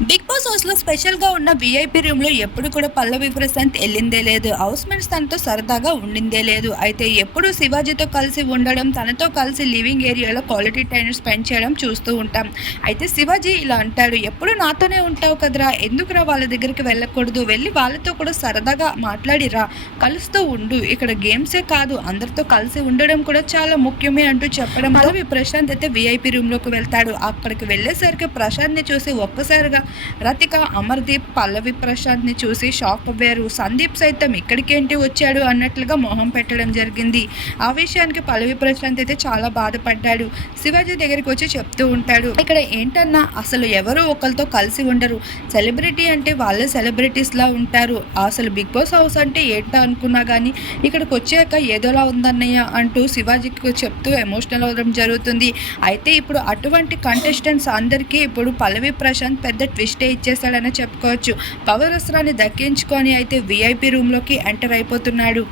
Big boss హౌస్‌లో స్పెషల్‌గా ఉన్న వీఐపీ రూమ్‌లో ఎప్పుడు కూడా పల్లవి ప్రశాంత్ ఎళ్ళిందే లేదు. హౌస్‌మేట్స్ తనతో సరదాగా ఉండిందే లేదు. అయితే ఎప్పుడూ శివాజీతో కలిసి ఉండడం, తనతో కలిసి లివింగ్ ఏరియాలో క్వాలిటీ టైమ్ స్పెండ్ చేయడం చూస్తూ ఉంటాం. అయితే శివాజీ ఇలా అంటాడు, "ఎప్పుడు నాతోనే ఉంటావు కదరా! ఎందుకురా వాళ్ళ దగ్గరికి వెళ్ళకూడదు? వెళ్ళి వాళ్ళతో కూడా సరదాగా మాట్లాడి రా. కలుస్తూ ఉండు. ఇక్కడ గేమ్సే కాదు అందరితో కలిసి ఉండడం కూడా చాలా ముఖ్యమే" అంటూ చెప్పడంతో పల్లవి ప్రశాంత్ అయితే వీఐపీ రూమ్‌లోకి వెళ్తాడు. అక్కడికి వెళ్ళేసరికి ప్రశాంత్‌ని చూసి ఒక్కసారిగా రతిక, అమర్దీప్, పల్లవి ప్రశాంత్‌ని చూసి షాక్ అవ్వారు. సందీప్ సైతం ఇక్కడికేంటి వచ్చాడు అన్నట్లుగా మొహం పెట్టడం జరిగింది. ఆ విషయానికి పల్లవి ప్రశాంత్ అయితే చాలా బాధపడ్డాడు. శివాజీ దగ్గరికి వచ్చి చెప్తూ ఉంటాడు, "ఇక్కడ ఏంటన్నా అసలు ఎవరు ఒకరితో కలిసి ఉండరు. సెలబ్రిటీ అంటే వాళ్ళే సెలబ్రిటీస్‌లా ఉంటారు. అసలు బిగ్ బాస్ హౌస్ అంటే ఏంటో అనుకున్నా గానీ ఇక్కడికి వచ్చాక ఏదోలా ఉందన్నయ్య" అంటూ శివాజీకి చెప్తూ ఎమోషనల్ అవ్వడం జరుగుతుంది. అయితే ఇప్పుడు అటువంటి కంటెస్టెంట్స్ అందరికీ ఇప్పుడు పల్లవి ప్రశాంత్ పెద్ద ట్విస్టే ఇచ్చేసాడనే చెప్పుకోవచ్చు. పవర్ అస్త్రాన్ని దక్కించుకొని అయితే వీఐపీ రూమ్‌లోకి ఎంటర్ అయిపోతున్నాడు.